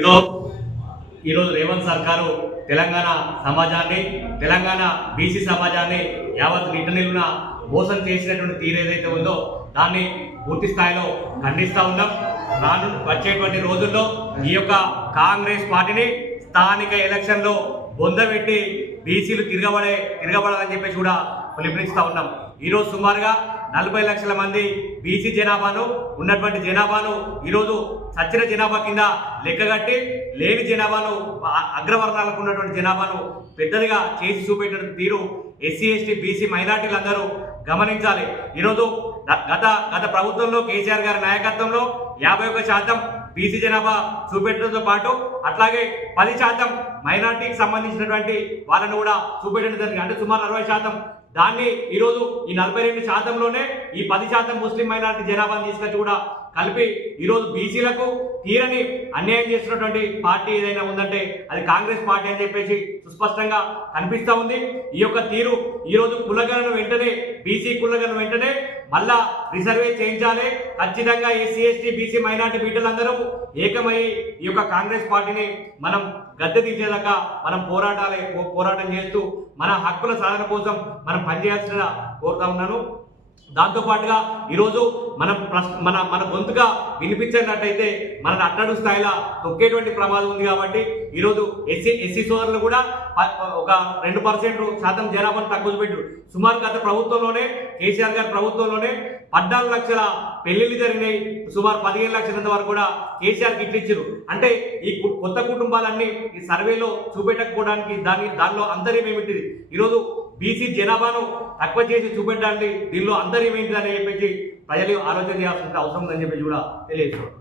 ఈరోజు రేవంత్ సర్కారు తెలంగాణ సమాజాన్ని, తెలంగాణ బీసీ సమాజాన్ని యావత్ నిట్టనిలున మోసం చేసినటువంటి తీరు ఏదైతే ఉందో దాన్ని పూర్తి స్థాయిలో ఖండిస్తూ ఉన్నాం. వచ్చేటువంటి రోజుల్లో ఈ యొక్క కాంగ్రెస్ పార్టీని స్థానిక ఎలక్షన్లో బొందబెట్టి బీసీలు తిరగబడాలని చెప్పేసి కూడా పిలుపునిస్తూ ఉన్నాం. ఈరోజు సుమారుగా 40 లక్షల మంది బీసీ జనాభాను ఉన్నటువంటి జనాభాను ఈరోజు సచ్చిన జనాభా కింద లెక్కగట్టి లేని జనాభాను, అగ్రవర్ణాలకు ఉన్నటువంటి జనాభాను పెద్దదిగా చేసి చూపెట్టిన తీరు ఎస్సీ ఎస్టీ బీసీ మైనార్టీలందరూ గమనించాలి. ఈరోజు గత ప్రభుత్వంలో కేసీఆర్ గారి నాయకత్వంలో 51% బీసీ జనాభా చూపెట్టడంతో పాటు అట్లాగే 10% మైనార్టీకి సంబంధించినటువంటి వాళ్ళను కూడా చూపెట్టడం జరిగింది. అంటే సుమారు 60%. దాన్ని ఈరోజు ఈ 42%లోనే ఈ 10% ముస్లిం మైనార్టీ జనాభాను తీసుకొచ్చి కూడా కలిపి ఈరోజు బీసీలకు తీరని అన్యాయం చేస్తున్నటువంటి పార్టీ ఏదైనా ఉందంటే అది కాంగ్రెస్ పార్టీ అని చెప్పేసి సుస్పష్టంగా కనిపిస్తూ ఉంది. ఈ యొక్క తీరు ఈరోజు కులగణను వెంటనే, బీసీ కులగణను వెంటనే మళ్ళా రిజర్వే చేయించాలి. ఖచ్చితంగా ఎస్సీ ఎస్టీ బీసీ మైనార్టీ బిడ్డలందరూ ఏకమై ఈ యొక్క కాంగ్రెస్ పార్టీని మనం గద్దె దించేదాకా మనం పోరాటం చేస్తూ మన హక్కుల సాధన కోసం మనం పనిచేయాల్సిన కోరుతా ఉన్నాను. దాంతోపాటుగా ఈరోజు మన గొంతుగా వినిపించినట్టయితే మనకు అట్టడుగు స్థాయిలో తొక్కేటువంటి ప్రమాదం ఉంది. కాబట్టి ఈరోజు ఎస్సీ సోదరులు కూడా ఒక 2% జనాభాను తక్కువ పెట్టారు. సుమారు గత ప్రభుత్వంలోనే, కేసీఆర్ గారి ప్రభుత్వంలోనే 14 లక్షల పెళ్లిళ్ళు జరిగినాయి. సుమారు 15 లక్షల వరకు కూడా కేసీఆర్ కిట్లు ఇచ్చారు. అంటే ఈ కొత్త కుటుంబాలన్నీ ఈ సర్వేలో చూపెట్టకపోవడానికి దానిలో అంతర్యం ఏమిటిది? ఈరోజు బీసీ జనాభాను తక్కువ చేసి చూపెట్టడానికి దీనిలో అంతర్యం ఏంటిదని చెప్పేసి ప్రజలు ఆలోచన చేయాల్సిన అవసరం ఉందని చెప్పేసి కూడా తెలియజేస్తున్నారు.